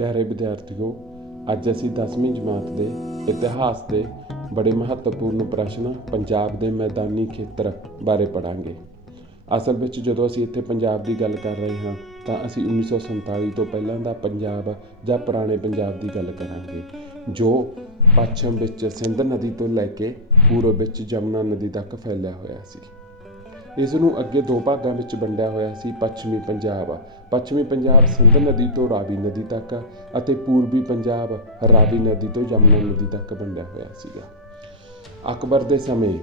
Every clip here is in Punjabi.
ਪਿਆਰੇ ਵਿਦਿਆਰਥੀਓ, ਅੱਜ ਅਸੀਂ 10ਵੀਂ ਜਮਾਤ ਦੇ ਇਤਿਹਾਸ ਦੇ ਬੜੇ ਮਹੱਤਵਪੂਰਨ ਪ੍ਰਸ਼ਨ ਪੰਜਾਬ ਦੇ ਮੈਦਾਨੀ ਖੇਤਰ ਬਾਰੇ ਪੜਾਂਗੇ ਅਸਲ ਵਿੱਚ ਜਦੋਂ ਅਸੀਂ ਇੱਥੇ ਪੰਜਾਬ ਦੀ ਗੱਲ ਕਰ ਰਹੇ ਹਾਂ, ਤਾਂ ਅਸੀਂ 1947 ਤੋਂ ਪਹਿਲਾਂ ਦਾ ਪੰਜਾਬ ਜਾਂ ਪੁਰਾਣੇ ਪੰਜਾਬ ਦੀ ਗੱਲ ਕਰਾਂਗੇ, ਜੋ ਪੱਛਮ ਵਿੱਚ ਸਿੰਧ ਨਦੀ ਤੋਂ ਲੈ ਕੇ ਪੂਰਬ ਵਿੱਚ ਜਮਨਾ ਨਦੀ ਤੱਕ ਫੈਲਿਆ ਹੋਇਆ ਸੀ। ਇਸ ਨੂੰ ਅੱਗੇ ਦੋ ਭਾਗਾਂ ਵਿੱਚ ਵੰਡਿਆ ਹੋਇਆ ਸੀ, ਪੱਛਮੀ ਪੰਜਾਬ। ਪੱਛਮੀ ਪੰਜਾਬ ਸਿੰਧ ਨਦੀ ਤੋਂ ਰਾਵੀ ਨਦੀ ਤੱਕ ਅਤੇ ਪੂਰਬੀ ਪੰਜਾਬ ਰਾਵੀ ਨਦੀ ਤੋਂ ਯਮੁਨਾ ਨਦੀ ਤੱਕ ਵੰਡਿਆ ਹੋਇਆ ਸੀਗਾ। ਅਕਬਰ ਦੇ ਸਮੇਂ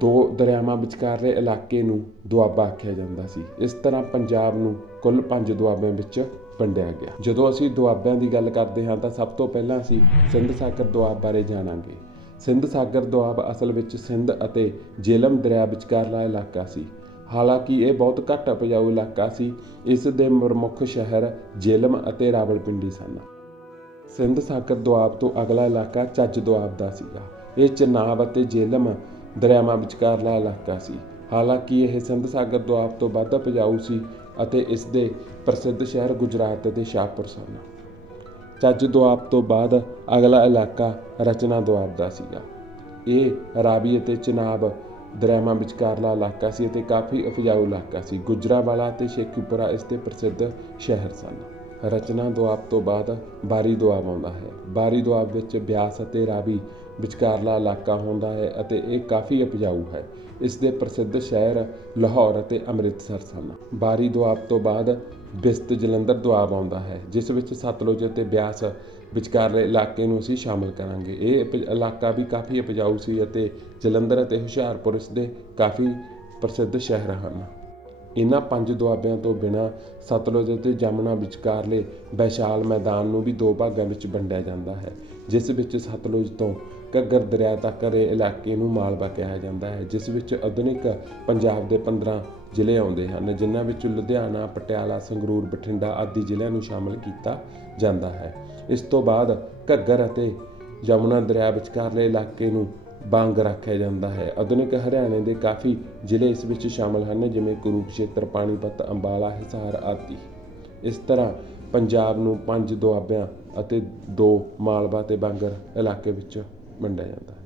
ਦੋ ਦਰਿਆਵਾਂ ਵਿਚਕਾਰਲੇ ਇਲਾਕੇ ਨੂੰ ਦੁਆਬਾ ਆਖਿਆ ਜਾਂਦਾ ਸੀ। ਇਸ ਤਰ੍ਹਾਂ ਪੰਜਾਬ ਨੂੰ ਕੁੱਲ ਪੰਜ ਦੁਆਬਿਆਂ ਵਿੱਚ ਵੰਡਿਆ ਗਿਆ। ਜਦੋਂ ਅਸੀਂ ਦੁਆਬਿਆਂ ਦੀ ਗੱਲ ਕਰਦੇ ਹਾਂ ਤਾਂ ਸਭ ਤੋਂ ਪਹਿਲਾਂ ਅਸੀਂ ਸਿੰਧ ਸਾਗਰ ਦੁਆਬ ਬਾਰੇ ਜਾਣਾਂਗੇ। ਸਿੰਧ ਸਾਗਰ ਦੁਆਬ ਅਸਲ ਵਿੱਚ ਸਿੰਧ ਅਤੇ ਜੇਲਮ ਦਰਿਆ ਵਿਚਕਾਰਲਾ ਇਲਾਕਾ ਸੀ। ਹਾਲਾਂਕਿ ਇਹ ਬਹੁਤ ਘੱਟ ਉਪਜਾਊ ਇਲਾਕਾ ਸੀ। ਇਸ ਦੇ ਪ੍ਰਮੁੱਖ ਸ਼ਹਿਰ ਜੇਲਮ ਅਤੇ ਰਾਵਲਪਿੰਡੀ ਸਨ। ਸਿੰਧ ਸਾਗਰ ਦੁਆਬ ਤੋਂ ਅਗਲਾ ਇਲਾਕਾ ਚੱਜ ਦੁਆਬ ਦਾ ਸੀਗਾ। ਇਹ ਚਨਾਬ ਅਤੇ ਜੇਲਮ ਦਰਿਆਵਾਂ ਵਿਚਕਾਰਲਾ ਇਲਾਕਾ ਸੀ। ਹਾਲਾਂਕਿ ਇਹ ਸਿੰਧ ਸਾਗਰ ਦੁਆਬ ਤੋਂ ਵੱਧ ਉਪਜਾਊ ਸੀ ਅਤੇ ਇਸ ਦੇ ਪ੍ਰਸਿੱਧ ਸ਼ਹਿਰ ਗੁਜਰਾਤ ਅਤੇ ਸ਼ਾਹਪੁਰ ਸਨ। ਚੱਜ ਦੁਆਬ ਤੋਂ ਬਾਅਦ ਅਗਲਾ ਇਲਾਕਾ ਰਚਨਾ ਦੁਆਬ ਦਾ ਸੀਗਾ। ਇਹ ਰਾਵੀ ਅਤੇ ਚਨਾਬ ਦਰਿਆਵਾਂ ਵਿਚਕਾਰਲਾ ਇਲਾਕਾ ਸੀ ਅਤੇ ਕਾਫੀ ਉਪਜਾਊ ਇਲਾਕਾ ਸੀ। ਗੁਜਰਾਵਾਲਾ ਅਤੇ ਸ਼ੇਖੂਪੁਰਾ ਇਸ ਦੇ ਪ੍ਰਸਿੱਧ ਸ਼ਹਿਰ ਸਨ। ਰਚਨਾ ਦੁਆਬ ਤੋਂ ਬਾਅਦ ਬਾਰੀ ਦੁਆਬ ਆਉਂਦਾ ਹੈ। ਬਾਰੀ ਦੁਆਬ ਵਿੱਚ ਬਿਆਸ ਅਤੇ ਰਾਵੀ ਵਿਚਕਾਰਲਾ ਇਲਾਕਾ ਹੁੰਦਾ ਹੈ ਅਤੇ ਇਹ ਕਾਫੀ ਉਪਜਾਊ ਹੈ। ਇਸ ਦੇ ਪ੍ਰਸਿੱਧ ਸ਼ਹਿਰ ਲਾਹੌਰ ਅਤੇ ਅੰਮ੍ਰਿਤਸਰ ਸਨ। ਬਾਰੀ ਦੁਆਬ ਤੋਂ ਬਾਅਦ ਬਿਸਤ ਜਲੰਧਰ ਦੁਆਬ ਆਉਂਦਾ ਹੈ, ਜਿਸ ਵਿੱਚ ਸਤਲੁਜ ਅਤੇ ਬਿਆਸ ਵਿਚਕਾਰਲੇ ਇਲਾਕੇ ਨੂੰ ਅਸੀਂ ਸ਼ਾਮਲ ਕਰਾਂਗੇ। ਇਹ ਉਪ- ਇਲਾਕਾ ਵੀ ਕਾਫੀ ਉਪਜਾਊ ਸੀ ਅਤੇ ਜਲੰਧਰ ਅਤੇ ਹੁਸ਼ਿਆਰਪੁਰ ਇਸ ਦੇ ਕਾਫੀ ਪ੍ਰਸਿੱਧ ਸ਼ਹਿਰ ਹਨ। ਇਹਨਾਂ ਪੰਜ ਦੁਆਬਿਆਂ ਤੋਂ ਬਿਨਾਂ ਸਤਲੁਜ ਅਤੇ ਜਮਨਾ ਵਿਚਕਾਰਲੇ ਵਿਸ਼ਾਲ ਮੈਦਾਨ ਨੂੰ ਵੀ ਦੋ ਭਾਗਾਂ ਵਿੱਚ ਵੰਡਿਆ ਜਾਂਦਾ ਹੈ, ਜਿਸ ਵਿੱਚ ਸਤਲੁਜ ਤੋਂ ਘੱਗਰ ਦਰਿਆ ਤੱਕ ਦੇ ਇਲਾਕੇ ਨੂੰ ਮਾਲਵਾ ਕਿਹਾ ਜਾਂਦਾ ਹੈ, ਜਿਸ ਵਿੱਚ ਆਧੁਨਿਕ ਪੰਜਾਬ ਦੇ 15 ਜ਼ਿਲ੍ਹੇ ਆਉਂਦੇ ਹਨ, ਜਿਨ੍ਹਾਂ ਵਿੱਚ ਲੁਧਿਆਣਾ, ਪਟਿਆਲਾ, ਸੰਗਰੂਰ, ਬਠਿੰਡਾ ਆਦਿ ਜ਼ਿਲ੍ਹਿਆਂ ਨੂੰ ਸ਼ਾਮਲ ਕੀਤਾ ਜਾਂਦਾ ਹੈ। ਇਸ ਤੋਂ ਬਾਅਦ ਘੱਗਰ ਅਤੇ ਯਮੁਨਾ ਦਰਿਆ ਵਿਚਕਾਰਲੇ ਇਲਾਕੇ ਨੂੰ ਬਾਂਗ ਰੱਖਿਆ ਜਾਂਦਾ ਹੈ। ਆਧੁਨਿਕ ਹਰਿਆਣੇ ਦੇ ਕਾਫੀ ਜ਼ਿਲ੍ਹੇ ਇਸ ਵਿੱਚ ਸ਼ਾਮਲ ਹਨ, ਜਿਵੇਂ ਕੁਰੂਕਸ਼ੇਤਰ ਪਾਣੀਪਤ, ਅੰਬਾਲਾ, ਹਿਸਾਰ ਆਦਿ। ਇਸ ਤਰ੍ਹਾਂ ਪੰਜਾਬ ਨੂੰ ਪੰਜ ਦੁਆਬਿਆਂ ਅਤੇ ਦੋ ਮਾਲਵਾ ਤੇ ਬਾਂਗਰ ਇਲਾਕੇ ਵਿੱਚ ਵੰਡਿਆ ਜਾਂਦਾ ਹੈ।